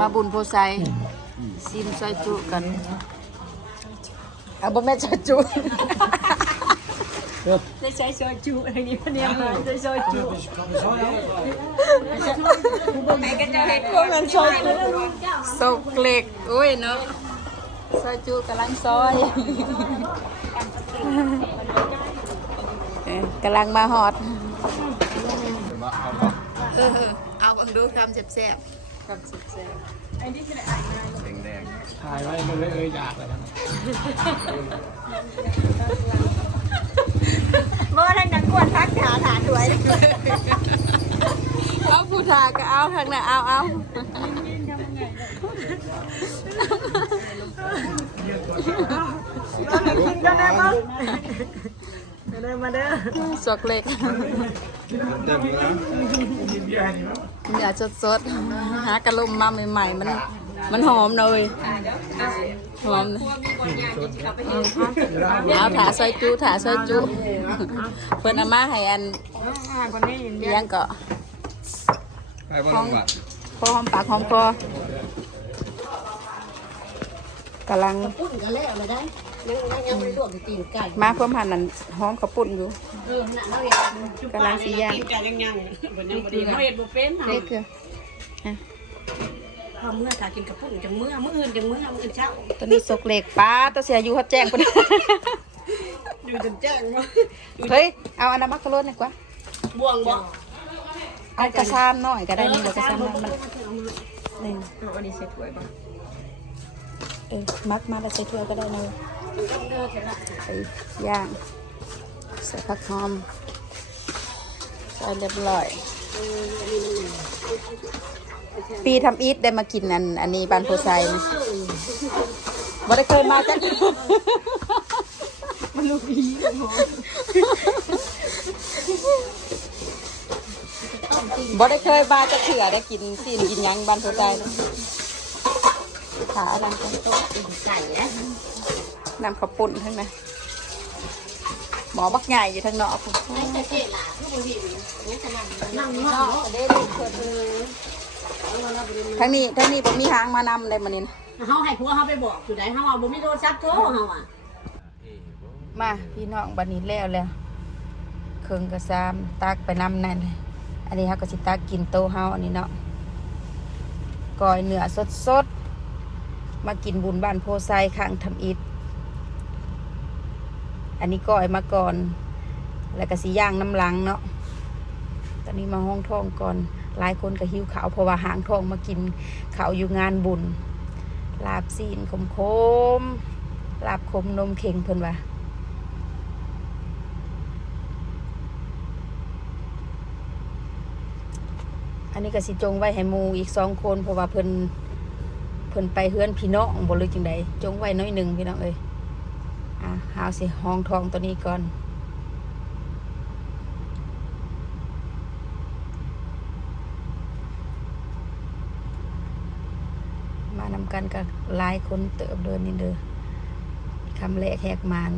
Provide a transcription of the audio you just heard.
มาบุญโพไซซิมซอยจุกันเอาบ่แม่ซอยจุได้ใช้ซอยจุอะไรนี้พะเนี่ยมาได้ซอยจุแม่ก็จะเห็นพวกมันซอยจุซอกเล็กโอ้ยเนาะซอยจุกำลังซอยกำลังมาฮอดเอาบังดูคำแซ่บๆคำแซ่บๆไอ้นี่คืออะไรแดงๆถ่ายไว้มันเลยอยากเลยนะเมื่อทางนักกวนทักขาฐานด้วยเอาผู้ทาก็เอาทางน่ะเอากินกันได้มั้งได้มาเด้อสกเล็กเนื้อสดๆหากระลุมมาใหม่ๆมันหอมเลยหอมเอาถาซอยจุเพิ่นเอามาให้อันเลี้ยงก็พอหอมปากหอมคอกำลังมาเพิ่มหันนั่นหอมข้าวปุ้นอยู่กำลังสีย่างเขาเห็นบุฟเฟ่ต์เล็กคือพอเมื่อถ้ากินกระปุ้นจังเมื่ออื่นจังเมื่อเช้าตัวนี้สกเล็กป้าตัวเสียอยู่เขาแจ้งคนอยู่จนแจ้งว่าเฮ้ยเอาอันนั้นมักกะโรนดีกว่าบ่วงบ่เอากระซามหน่อยก็ได้นี่กระซามมันนี่อันนี้ใส่ถ้วยป่ะมักมาแล้วใส่ถ้วยก็ได้เลยใส่ย่างใส่ผักหอมใส่เรียบร้อยปีทำอีทได้มากินอันนี้บานโพไซนะบ่ได้เคยมาจ้ะมันลูกอีบ่ได้เคยมาจะเถื่อได้กินซีนกินยังบานโพไซนะขาดังกันโต๊ะไก่นะนำข้าวปุ้นทั้งนั้นหมอบักใหญ่อยู่ทางนอกทั้งนี้ผมมีหางมานำได้มานี่นะเขาให้พวกเขาไปบอกอยู่ไหนเขาเอาบ่มีโทรศัพท์โทรเขาอ่ะมาพี่น้องบัดนี้แล้วเครื่องกระซามตักไปนำนั่นอันนี้เขาก็สิตักกินโตเฮาอันนี้เนาะก้อยเนื้อสดมากินบุญบ้านโพไซข้างทำอิฐอันนี้ก้อยมาก่อนแล้วก็สีย่างน้ำลังเนาะตอนนี้มาห้องท้องก่อนหลายคนก็หิวข้าวเพราะว่าหางท้องมากินข้าวอยู่งานบุญลาบซีนคมลาบขมนมเข่งเพิ่นว่าอันนี้ก็สิจงไว้ให้หมู่อีก2 คนเพราะว่าเพิ่นไปเฮือนพี่น้องบ่เลยจังใดจงไว้น้อยหนึ่งพี่น้องเอ้ยหาสิห้องทองตัวนี้ก่อนมานำกันกับหลายคนเติบเดินนี่เด้อคำแรกแหกมาน